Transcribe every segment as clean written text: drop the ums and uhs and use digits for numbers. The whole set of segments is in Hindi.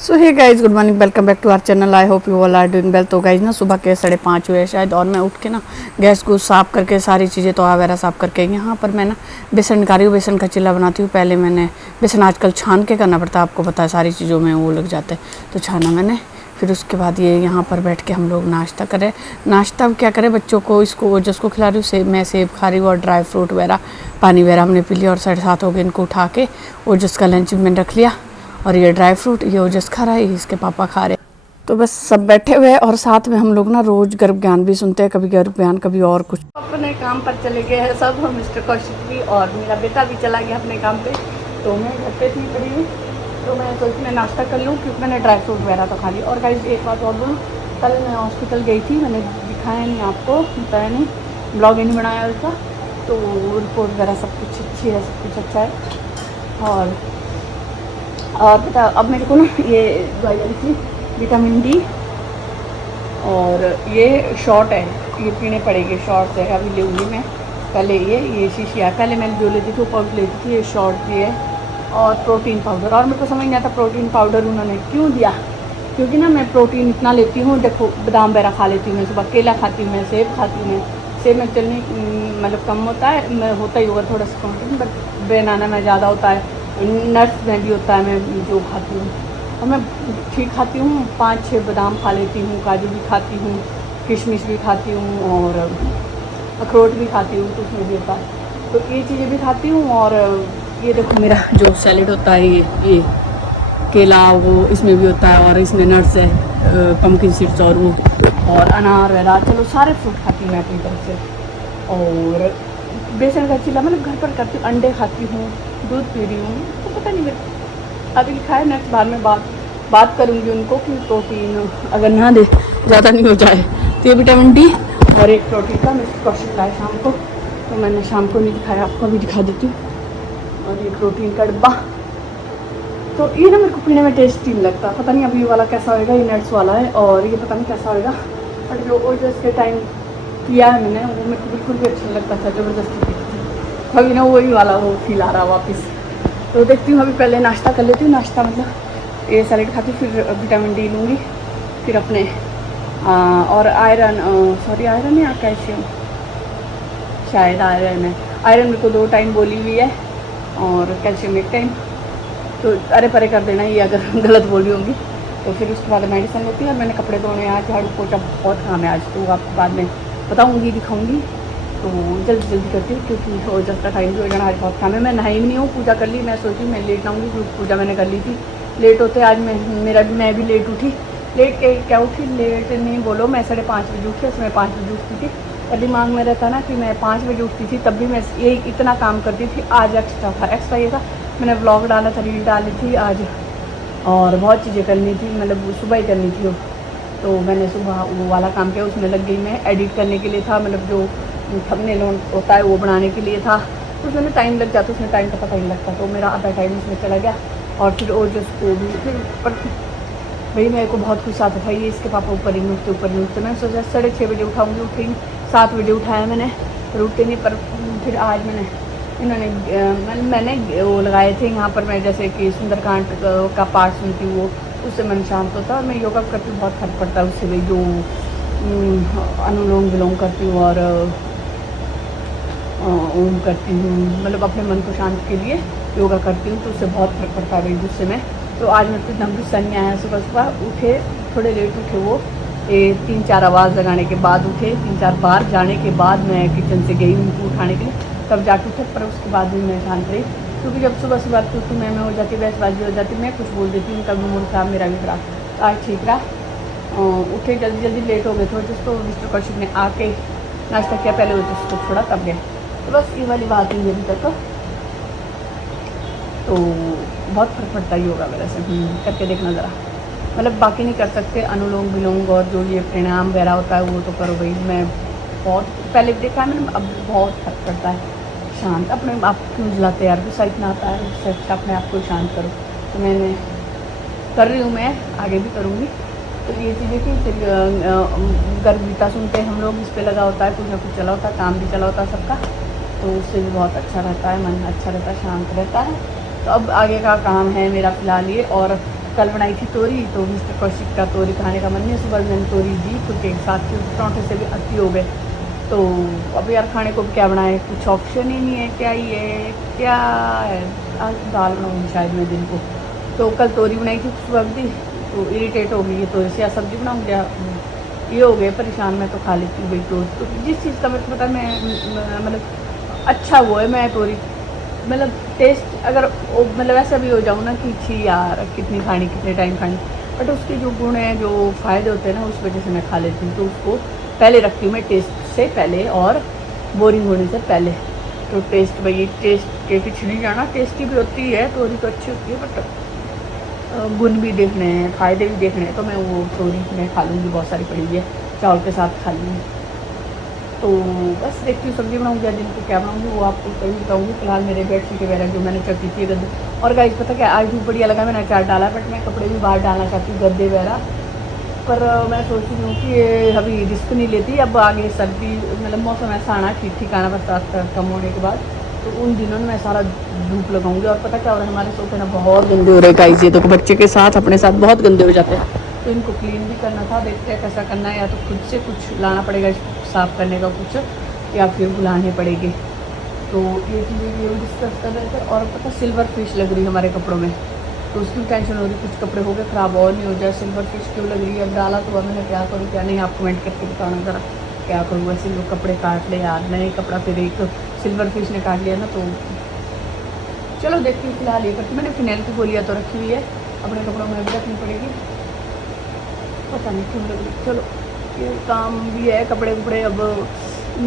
So hey guys, good morning, welcome back to our channel. I hope you all are doing well. तो गाइज ना सुबह के 5:30 हुए शायद, और मैं उठ के ना गैस को साफ़ करके सारी चीज़ें तो वगैरह साफ़ करके यहाँ पर मैं ना बेसन निकाली हूँ। बेसन का चिल्ला बनाती हूँ। पहले मैंने बेसन आजकल छान के करना पड़ता है, आपको पता है, सारी चीज़ों में वो लग जाते हैं, तो छाना मैंने। फिर उसके बाद ये यहाँ पर बैठ के हम लोग नाश्ता करें। नाश्ता क्या करें, बच्चों को इसको ओजस को खिला रही हूँ। सेब, मैं सेब खा रही हूँ और ड्राई फ्रूट वगैरह, पानी वगैरह हमने पी लिया। और 7:30 हो गए, इनको उठा के ओजस का लंच मैंने रख लिया। और ये ड्राई फ्रूट ये ओजस खा रहा है, इसके पापा खा रहे हैं। तो बस सब बैठे हुए हैं और साथ में हम लोग ना रोज़ गर्भ ज्ञान भी सुनते हैं, कभी गर्भ ज्ञान कभी और कुछ। अपने काम पर चले गए हैं सब, हम मिस्टर कौशिक भी, और मेरा बेटा भी चला गया अपने काम पे। तो मैं घर पे थी पड़ी हुई, तो मैं सोची मैं नाश्ता कर लूँ, क्योंकि मैंने ड्राई फ्रूट वगैरह तो खा लिया। और गाइस एक बात और बोलूँ, कल मैं हॉस्पिटल गई थी, मैंने दिखाया नहीं आपको, बताया नहीं, ब्लॉग ही नहीं बनाया उसका। तो रिपोर्ट वगैरह सब कुछ अच्छी है, सब कुछ अच्छा है। और पता, अब मेरे को ना ये दवाई आई थी विटामिन डी, और ये शॉर्ट है, ये पीने पड़ेंगे, शॉर्ट है, अभी लूँगी मैं। पहले ये शीशी है, पहले मैंने जो लेती थी वो पाउडर लेती थी, ये शॉर्ट भी है। और प्रोटीन पाउडर, और मेरे को समझ नहीं आता प्रोटीन पाउडर उन्होंने क्यों दिया, क्योंकि ना मैं प्रोटीन इतना लेती हूँ। देखो, बादाम वगैरह खा लेती हूँ मैं, सुबह केला खाती हूँ मैं, सेब खाती हूँ मैं। सेब में चलनी मतलब कम होता है, मैं होता ही होगा थोड़ा सा प्रोटीन, बट बनाना में ज़्यादा होता है, नट्स में भी होता है, मैं जो खाती हूँ। और मैं ठीक खाती हूँ, 5-6 बादाम खा लेती हूँ, काजू भी खाती हूँ, किशमिश भी खाती हूँ, और अखरोट भी खाती हूँ, तो उसमें भी होता है, तो ये चीज़ें भी खाती हूँ। और ये देखो मेरा जो सैलेड होता है, ये केला वो इसमें भी होता है, और इसमें नट्स है, पम्पकिन सीड्स और वो, और अनार वगैरह, चलो सारे फ्रूट खाती हूँ मैं अपनी तरफ से। और बेसन का चिल्ला मतलब घर पर करती हूँ, अंडे खाती हूँ, दूध पी रही हूँ, तो पता नहीं मेरे अभी लिखा है, नेक्स्ट बार में बात करूँगी उनको कि प्रोटीन अगर ना दे, ज़्यादा नहीं हो जाए, तो ये विटामिन डी और एक प्रोटीन का मिस्टर कौशिक लाए शाम को, तो मैंने शाम को नहीं दिखाया, आपको भी दिखा देती हूँ। और ये प्रोटीन का डिब्बा, तो ये ना मेरे को पीने में टेस्टी नहीं लगता, पता नहीं अभी ये वाला कैसा होएगा, ये नट्स वाला है, और ये पता नहीं कैसा होएगा, बट जो ओजस के टाइम किया है मैंने, वो मेरे को बिल्कुल भी अच्छा लगता था, ज़बरदस्ती पीती थी। अभी ना वही वाला वो फील आ रहा वापस। तो देखती हूँ, अभी पहले नाश्ता कर लेती हूँ। नाश्ता मतलब ये सैलेड खाती हूँ, फिर विटामिन डी लूँगी, फिर अपने और आयरन, सॉरी आयरन या कैल्शियम, शायद आयरन है। आयरन मेरे को 2 टाइम बोली हुई है, और कैल्शियम 1 टाइम, तो अरे परे कर देना ये अगर गलत बोली होंगी। तो फिर उसके बाद मेडिसिन लेती हूँ। और मैंने कपड़े धोने आज, झाड़ू पोछा बहुत काम है आज, तो आपको बाद में बताऊँगी, दिखाऊँगी। तो जल्दी करती हूँ, क्योंकि और जब तक टाइम भी हो जाना, आज बहुत काम है। मैं नहाई भी नहीं हूँ, पूजा कर ली, मैं सोची मैं लेट आऊँगी, क्योंकि पूजा मैंने कर ली थी। लेट होते आज मैं भी लेट उठी, लेट के क्या उठी, लेट नहीं बोलो, मैं 5:30 बजे उठी, उसमें 5 बजे उठती थी। और दिमाग में रहता ना कि मैं 5 बजे उठती थी, तब भी मैं ये इतना काम करती थी। आज एक्स्ट्रा ये था, मैंने व्लॉग डाला था, रील डाली थी आज, और बहुत चीज़ें करनी थी, मतलब सुबह ही करनी थी वो। तो मैंने सुबह वो वाला काम किया, उसमें लग गई मैं। एडिट करने के लिए था, मतलब जो थंबनेल होता है वो बनाने के लिए था, तो उसमें टाइम लग जाता, उसमें टाइम का पता नहीं लगता, तो मेरा आधा टाइम उसमें चला गया। और फिर और जिसको भी फिर पर भाई मेरे को बहुत गुस्सा आता था, ये इसके पापा ऊपर ही उठते। मैंने सोचा 6:30 बजे उठाऊँगी, उठेंगी, 7 बजे उठाया मैंने, पर उठते नहीं। पर फिर आज मैंने वो लगाए थे यहाँ पर, मैं जैसे कि सुंदरकांड का पाठ सुनती हूँ, वो उससे मन शांत होता है। और मैं योगा करती हूँ, बहुत फर्क पड़ता है उससे भी, जो अनुलोम विलोम करती हूँ, और ओम करती हूँ, मतलब अपने मन को शांत के लिए योगा करती हूँ, तो उससे बहुत फर्क पड़ता है भाई गुस्से में। तो आज मेरे को इतना गुस्सा नहीं आया। सुबह उठे, थोड़े लेट उठे, वो 3-4 आवाज़ लगाने के बाद उठे, 3-4 बार जाने के बाद मैं किचन से गई उनको उठाने के लिए, तब जाके उठे। पर उसके बाद भी मैं शांत रही, क्योंकि जब सुबह तो मैं हो जाती, बहसबाजी हो जाती, मैं कुछ बोल देती हूँ, कभी मूड खराब, मेरा भी खराब। तो आज ठीक रहा। उठे जल्दी लेट हो गए थे, तो मिस्टर कौशिक ने आके नाश्ता किया, पहले वो जिसको छोड़ा तब गया। तो बस ये वाली बात हुई अभी तक। तो बहुत फर्क पड़ता है योगा वगैरह से, करके देखना ज़रा, मतलब बाकी नहीं कर सकते, अनुलोम विलोम और जो ये प्राणायाम वगैरह होता है वो तो करो भाई। मैं बहुत पहले भी देखा है मैंने, अब बहुत फर्क पड़ता है। शांत अपने आप क्यों जलाते यार, गुस्सा इतना आता है, उससे अच्छा अपने आप को शांत करो। तो मैंने कर रही हूँ, मैं आगे भी करूँगी। तो ये चीज़ें कि फिर गर्भ गीता सुनते हैं हम लोग, इस पर लगा होता है, कुछ ना कुछ चला होता है, काम भी चला होता है सबका, तो उससे भी बहुत अच्छा रहता है, मन अच्छा रहता है, शांत रहता है। तो अब आगे का काम है मेरा फ़िलहाल ये, और कल बनाई थी तोरी, तो मिस्टर कौशिक का तोरी खाने का मन नहीं, सुबह मैंने तोरी दी क्योंकि एक साथ के पराठे से भी अति हो गए। तो अब यार खाने को क्या बनाए, कुछ ऑप्शन ही नहीं है, क्या ही है, क्या है। आज दाल बनाऊँगी शायद मैं दिन को। तो कल तोरी बनाई थी सुबह दी, तो इरीटेट हो गई है तोरी से, या सब्ज़ी बनाऊँ क्या, ये हो गए परेशान। मैं तो खा लेती हूँ भाई तो जिस चीज़ का मेरे को पता है मैं मतलब अच्छा वो है, मैं तोरी मतलब टेस्ट अगर मतलब ऐसा भी हो जाऊँ ना कि छी यार कितनी खानी, कितने टाइम खानी, बट उसके जो गुण हैं, जो फ़ायदे होते हैं ना, उस वजह से मैं खा लेती हूँ। तो उसको पहले रखती हूँ मैं टेस्ट से पहले और बोरिंग होने से पहले। तो टेस्ट भाई, टेस्ट के पीछे नहीं जाना, टेस्टी भी होती है तोरी तो अच्छी होती है, बट गुण भी देखने हैं, फ़ायदे भी देखने हैं। तो मैं वो तोरी मैं खा लूँगी, बहुत सारी पड़ी हुई है, चावल के साथ खा लूँगी। तो बस देखती हूँ सब्ज़ी बनाऊँगी या दिन को क्या बनाऊँगी वो आपको कभी बताऊँगी। फिलहाल मेरे बेडशीट वगैरह जो मैंने चढ़ी थी गद्दे, और गाइस पता क्या, आज धूप बढ़िया लगा, मैंने अचार डाला, बट मैं कपड़े भी बाहर डालना चाहती हूँ गद्दे वगैरह। पर मैं सोच रही हूँ कि अभी रिस्क नहीं लेती, अब आगे सर्दी मतलब मौसम ऐसा आना ठीक ठीक आना, बरसात कम होने के बाद, तो उन दिनों में मैं सारा धूप लगाऊंगी। और पता क्या हो रहा है, हमारे सोफे ना बहुत गंदे हो रहे गाइस, ये तो बच्चे के साथ अपने साथ बहुत गंदे हो जाते हैं, तो इनको क्लीन भी करना था। देखते हैं कैसा करना है, या तो खुद से कुछ लाना पड़ेगा साफ़ करने का कुछ, या फिर बुलाने पड़ेगी। तो ये चीज़ें भी डिस्कस कर रहे थे। और पता सिल्वर फिश लग रही है हमारे कपड़ों में, तो उसकी टेंशन हो रही, कुछ कपड़े हो गए ख़राब और नहीं हो जाए। सिल्वर फिश क्यों लग रही है, अब डाला तो अब मैंने क्या करूँ क्या नहीं, आप कमेंट करके बताना ज़रा क्या करूँ। वैसे लोग कपड़े काट ले यार, नए कपड़ा फिर एक सिल्वर फिश ने काट लिया ना, तो चलो देखती हूँ। फिलहाल ये करती, मैंने फिनाइल की गोलियाँ तो रखी हुई है, अपने कपड़ों में भी रखनी पड़ेगी, पता नहीं क्यों लग रही। चलो ये काम भी है, कपड़े कपड़े। अब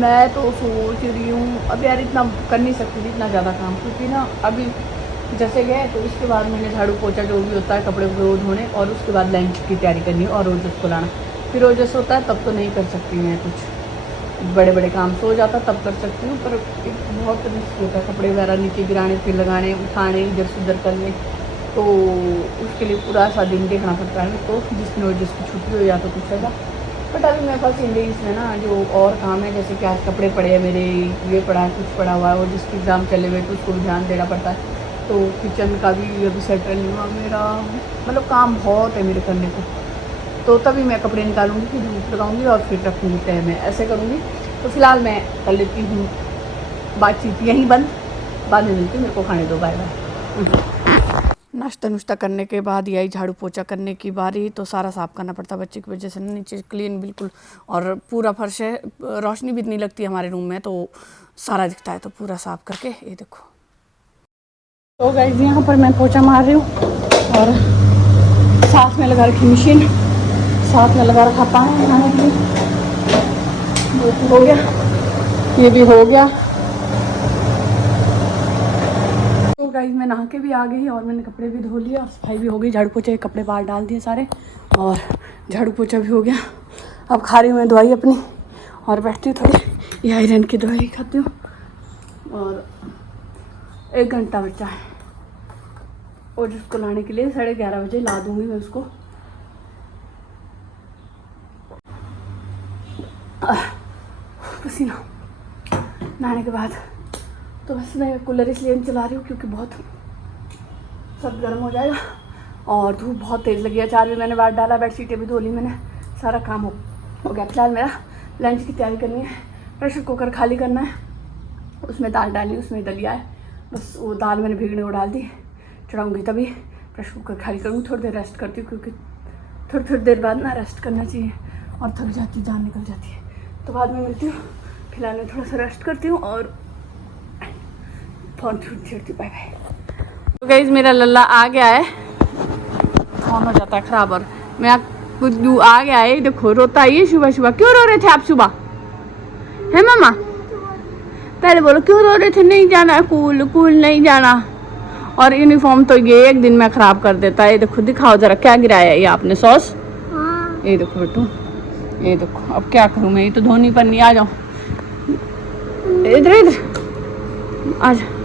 मैं तो सोच रही हूँ अब यार इतना कर नहीं सकती इतना ज़्यादा काम, क्योंकि ना अभी जैसे गए तो उसके बाद मैंने झाड़ू पोछा जो भी होता है कपड़े को धोने, और उसके बाद लंच की तैयारी करनी और रोज उसको लाना। फिर रोजस होता है तब तो नहीं कर सकती मैं कुछ बड़े बड़े काम, सो जाता तब कर सकती हूँ, पर बहुत रिस्क होता है कपड़े वगैरह नीचे गिराने, फिर लगाने, उठाने, इधर से उधर करने, तो उसके लिए पूरा सा दिन देखना पड़ता है। तो जिसमें जिसकी छुट्टी हो या तो कुछ ऐसा, बट अभी मेरे पास इंडिया इसमें ना जो और काम है, जैसे कि आज कपड़े पड़े हैं मेरे, ये पड़ा है, कुछ पड़ा हुआ है, और जिसकी एग्ज़ाम चले हुए तो उसको भी ध्यान देना पड़ता है। तो किचन का भी अभी सेटल नहीं हुआ मेरा, मतलब काम बहुत है मेरे करने को। तो तभी मैं कपड़े निकालूंगी, फिर धूप लगाऊंगी और फिर रखूँगी तय में, ऐसे करूँगी। तो फिलहाल मैं कर लेती हूँ बातचीत यहीं बंद, बाद में मिलती हूँ, मेरे को खाने दो, बाय बाय। नाश्ता नुश्ता करने के बाद यही झाड़ू पोछा करने की बारी, तो सारा साफ़ करना पड़ता बच्चे की वजह से, नीचे क्लीन बिल्कुल, और पूरा फर्श है, रोशनी भी इतनी लगती है हमारे रूम में, तो सारा दिखता है, तो पूरा साफ़ करके ये देखो। तो गाइस यहाँ पर मैं पोछा मार रही हूँ, और साथ में लगा रखी मशीन, साथ में लगा रखा पानी नहाने के लिए, हो गया, ये भी हो गया। तो गाइस मैं नहा के भी आ गई, और मैंने कपड़े भी धो लिए, और सफाई भी हो गई, झाड़ू पोछे कपड़े बाहर डाल दिए सारे, और झाड़ू पोछा भी हो गया। अब खा रही हूँ मैं दवाई अपनी, और बैठती हूँ थोड़ी, ये आयरन की दवाई खाती हूँ, और 1 घंटा बचा है, और जिसको लाने के लिए 11:30 बजे ला दूँगी मैं उसको। पसीना नहाने के बाद, तो बस मैं कूलर इसलिए नहीं चला रही हूँ क्योंकि बहुत सब गर्म हो जाएगा, और धूप बहुत तेज़ लगी है। 4 भी मैंने बाहर डाला, बेडशीटें भी धो ली मैंने, सारा काम हो गया। फिलहाल मेरा लंच की तैयारी करनी है, प्रेशर कुकर खाली करना है, उसमें दाल डाली, उसमें दलिया है, बस वो दाल मैंने भीगने को डाल दी, चढ़ाऊँगी तभी प्रेशर कुकर खाली करूँगी। थोड़ी देर रेस्ट करती हूँ, क्योंकि थोड़ी देर बाद ना रेस्ट करना चाहिए, और थक जाती है, जान निकल जाती है। तो बाद में मिलती हूँ, फिलहाल मैं थोड़ा सा रेस्ट करती हूँ और फ़ोन छेड़ती हूँ। Bye bye. तो गाइस मेरा लल्ला आ गया है, फ़ोन हो जाता है ख़राब, और मैं कुछ आ गया है, देखो रोता है ये सुबह सुबह। क्यों रो रहे थे आप सुबह, है मामा? पहले बोलो क्यों रो रहे थे? नहीं जाना कूल, कूल नहीं जाना। और यूनिफॉर्म तो ये एक दिन में ख़राब कर देता है। ये देखो, दिखाओ ज़रा क्या गिराया है ये आपने, सॉस? ये देखो बेटू, ये देखो, अब क्या करूँ मैं, ये तो धोनी पर नहीं। आ जाओ इधर इधर, आ जाओ।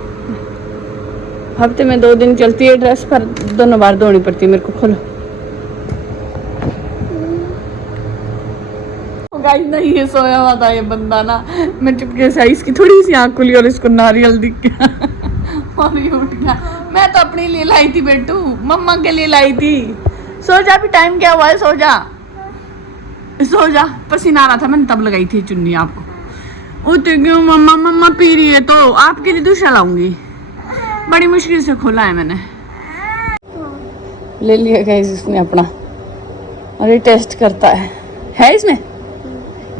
हफ्ते में 2 दिन चलती है ड्रेस, पर दोनों बार धोनी पड़ती है मेरे को। खोलो गाइस, नहीं ये सोया हुआ था ये बंदा ना, मैं चुपके से इसकी थोड़ी सी आँख खुली और इसको नारियल दिख गया और ये उठ गया। मैं तो अपने लिए लाई थी बेटू, मम्मा के लिए लाई थी। सो जा, अभी टाइम क्या हुआ है, सो जा सो जा। पसीना आ रहा था, मैंने तब लगाई थी चुन्नी आपको। उठ क्यों मम्मा, मम्मा पी रही है तो आपके लिए दूसरा लाऊंगी। बड़ी मुश्किल से खोला है मैंने। ले लिया गाइस इसने अपना, और ये टेस्ट करता है इसमें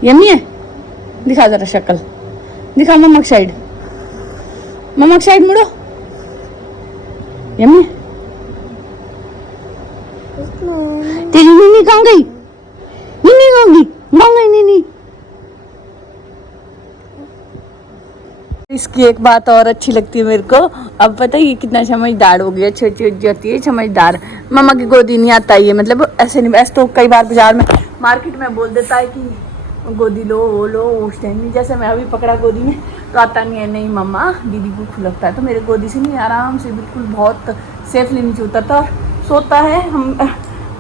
यम्मी है। दिखा जरा शक्ल, दिखा मम्मा की साइड, मम्मा की साइड मुड़ो। यम्मी तेरी नीनी कहाँ गई? नीनी कहाँ गई? मांग गई नीनी। इसकी एक बात और अच्छी लगती है मेरे को, अब पता है ये कितना समझदार हो गया, छोटी होती है समझदार। मम्मा की गोदी नहीं आता ये, मतलब ऐसे नहीं, ऐसे तो कई बार बाजार में मार्केट में बोल देता है कि गोदी लो वो लो, उस टाइम नहीं। जैसे मैं अभी पकड़ा गोदी में तो आता नहीं है, नहीं मम्मा दीदी को खुलकता है, तो मेरे गोदी से नहीं, आराम से बिल्कुल बहुत सेफली नीचे उतरता और सोता है। हम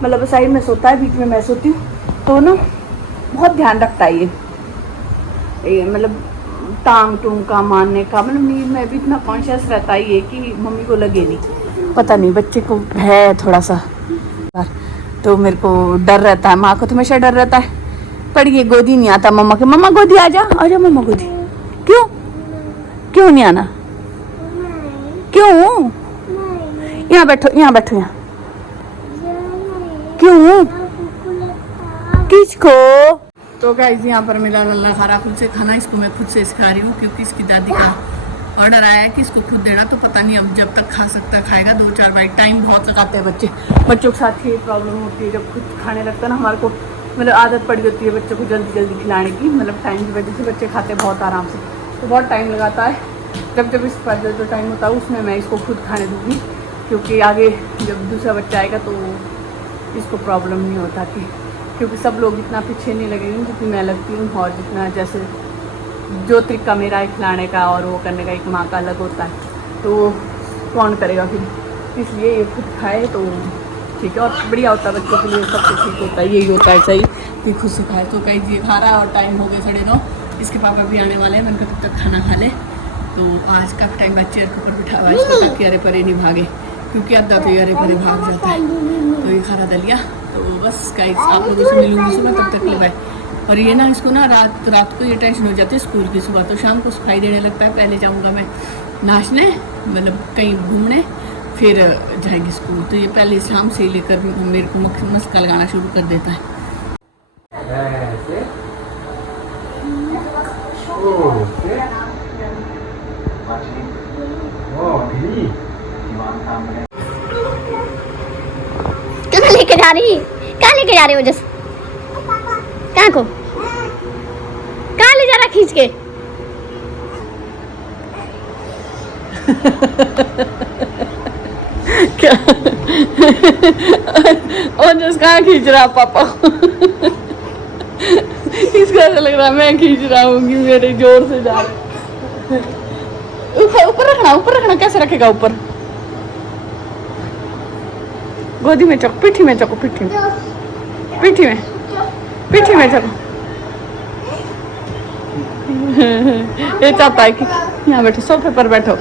मतलब साइड में सोता है, बीच में मैं सोती हूँ, तो ना बहुत ध्यान रखता है ये मतलब टांग टूंग का मारने का, मतलब नींद में भी इतना कॉन्शियस रहता है ये कि मम्मी को लगे नहीं। पता नहीं बच्चे को है थोड़ा सा, तो मेरे को डर रहता है, माँ को तो हमेशा डर रहता है, पर ये गोदी नहीं आता मम्मा के। मम्मा गोदी आ जा मम्मा गोदी। क्यों क्यों नहीं आना? क्यों? यहाँ बैठो, यहाँ बैठो, यहाँ। क्यों? किसको? तो गाइस यहाँ पर मेरा लल्ला खा रहा खुद से खाना, इसको मैं खुद से सिखा रही हूँ क्योंकि इसकी दादी का ऑर्डर आया है कि इसको खुद देना, तो पता नहीं अब जब तक खा सकता खाएगा। 2-4 बाइट, टाइम बहुत लगाते हैं बच्चों के साथ। ये प्रॉब्लम होती है जब खुद खाने लगता है ना, हमारे को मतलब आदत पड़ जाती है बच्चों को जल्दी जल्दी खिलाने की, मतलब टाइम की वजह से बच्चे खाते बहुत आराम से, तो बहुत टाइम लगाता है। जब इस पर जो टाइम होता है उसमें मैं इसको खुद खाने दूँगी, क्योंकि आगे जब दूसरा बच्चा आएगा तो इसको प्रॉब्लम नहीं होता कि, क्योंकि सब लोग इतना पीछे नहीं लगेंगे जितनी मैं लगती हूँ, और जितना जैसे जो तरीका मेरा है खिलाने का और वो करने का एक माँ का अलग होता है, तो कौन करेगा फिर, इसलिए ये खुद खाए तो ठीक है और बढ़िया होता है बच्चों के लिए, सबसे ठीक होता है, यही होता है सही कि खुद से खाए। तो कहीं ये खा रहा है और टाइम हो गया 9:30, इसके पापा भी आने वाले हैं, मैंने कहा तब तक खाना खा ले। तो आज का टाइम बस चेयर के ऊपर बिठा हुआ है इसको, ताकि अरे परे नहीं भागे, क्योंकि अद्धा तो ये अरे परे भाग जाता है, तो ये खा रहा दलिया। तो बस गाइस आप लोगों से मिलूंगी सुबह, तब तक लगाए। और ये ना इसको ना रात को ये टेंशन हो जाती है स्कूल की, सुबह तो शाम को सफाई देने लगता है। पहले जाऊंगा मैं नाचने, मतलब कहीं घूमने, फिर जाएंगे स्कूल, तो ये पहले शाम से लेकर मेरे को मस्का लगाना शुरू कर देता है। कहाँ लेके जा रही? कहाँ लेके जा रहे हो? जस कहाँ को? कहाँ ले जा रहा खींच के? क्या? और जस कहाँ खींच रहा पापा? इसको ऐसा लग रहा मैं खींच रहा हूँ कि मेरे जोर से जा रहे। ऊपर रखना, कैसे रखेगा ऊपर? गोदी में चको, पीठी में चको, पीठी में चको। ये चाहता है कि यहाँ बैठो, सोफे पर बैठो।